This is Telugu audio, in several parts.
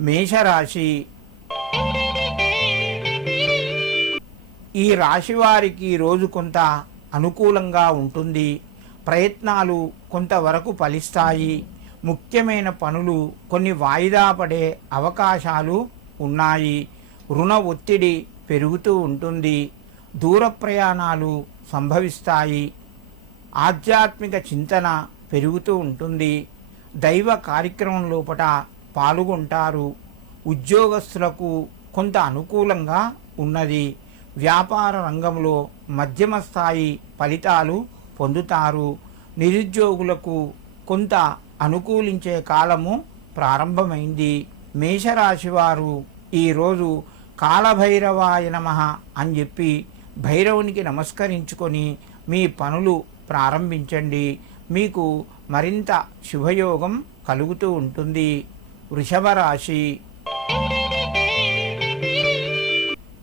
మేషరాశి. ఈ రాశి వారికి రోజు కొంత అనుకూలంగా ఉంటుంది. ప్రయత్నాలు కొంతవరకు ఫలిస్తాయి. ముఖ్యమైన పనులు కొన్ని వాయిదా పడే అవకాశాలు ఉన్నాయి. రుణ ఒత్తిడి పెరుగుతూ ఉంటుంది. దూర ప్రయాణాలు సంభవిస్తాయి. ఆధ్యాత్మిక చింతన పెరుగుతూ ఉంటుంది. దైవ కార్యక్రమం లోపల పాల్గొంటారు. ఉద్యోగస్తులకు కొంత అనుకూలంగా ఉన్నది. వ్యాపార రంగంలో మధ్యమ స్థాయి ఫలితాలు పొందుతారు. నిరుద్యోగులకు కొంత అనుకూలించే కాలము ప్రారంభమైంది. మేషరాశి వారు ఈరోజు కాలభైరవాయ నమః అని చెప్పి భైరవునికి నమస్కరించుకొని మీ పనులు ప్రారంభించండి. మీకు మరింత శుభయోగం కలుగుతూ ఉంటుంది. వృషభ రాశి.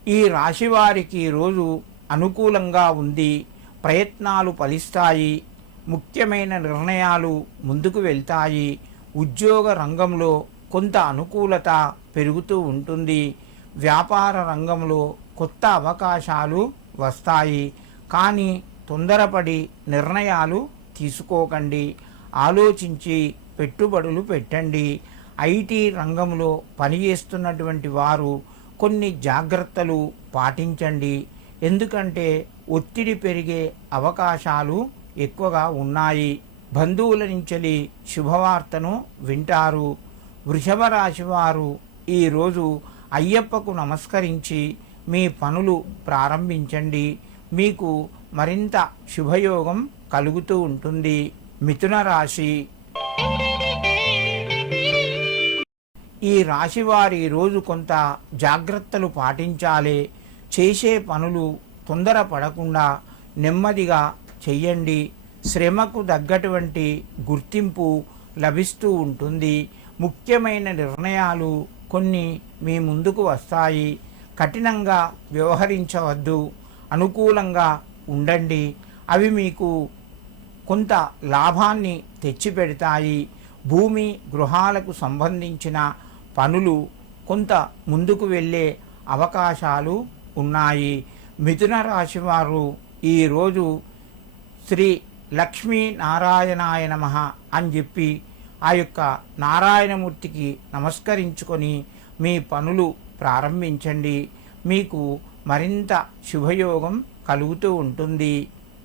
ఈ రాశి వారికి రోజు అనుకూలంగా ఉంది. ప్రయత్నాలు ఫలిస్తాయి. ముఖ్యమైన నిర్ణయాలు ముందుకు వెళ్తాయి. ఉద్యోగ రంగంలో కొంత అనుకూలత పెరుగుతూ ఉంటుంది. వ్యాపార రంగంలో కొత్త అవకాశాలు వస్తాయి. కానీ తొందరపడి నిర్ణయాలు తీసుకోకండి. ఆలోచించి పెట్టుబడులు పెట్టండి. ఐటీ రంగంలో పనిచేస్తున్నటువంటి వారు కొన్ని జాగ్రత్తలు పాటించండి. ఎందుకంటే ఒత్తిడి పెరిగే అవకాశాలు ఎక్కువగా ఉన్నాయి. బంధువుల నుంచి శుభవార్తను వింటారు. వృషభ రాశి వారు ఈరోజు అయ్యప్పకు నమస్కరించి మీ పనులు ప్రారంభించండి. మీకు మరింత శుభయోగం కలుగుతూ ఉంటుంది. మిథున రాశి. ఈ రాశి వారి రోజు కొంత జాగ్రత్తలు పాటించాలి. చేసే పనులు తొందర పడకుండా నెమ్మదిగా చెయ్యండి. శ్రమకు తగ్గటువంటి గుర్తింపు లభిస్తూ ఉంటుంది. ముఖ్యమైన నిర్ణయాలు కొన్ని మీ ముందుకు వస్తాయి. కఠినంగా వ్యవహరించవద్దు. అనుకూలంగా ఉండండి. అవి మీకు కొంత లాభాన్ని తెచ్చిపెడతాయి. భూమి గృహాలకు సంబంధించిన పనులు కొంత ముందుకు వెళ్ళే అవకాశాలు ఉన్నాయి. మిథున రాశి వారు ఈరోజు శ్రీ లక్ష్మీ నారాయణాయ నమః అని చెప్పి ఆ యొక్క నారాయణమూర్తికి నమస్కరించుకొని మీ పనులు ప్రారంభించండి. మీకు మరింత శుభయోగం కలుగుతూ ఉంటుంది.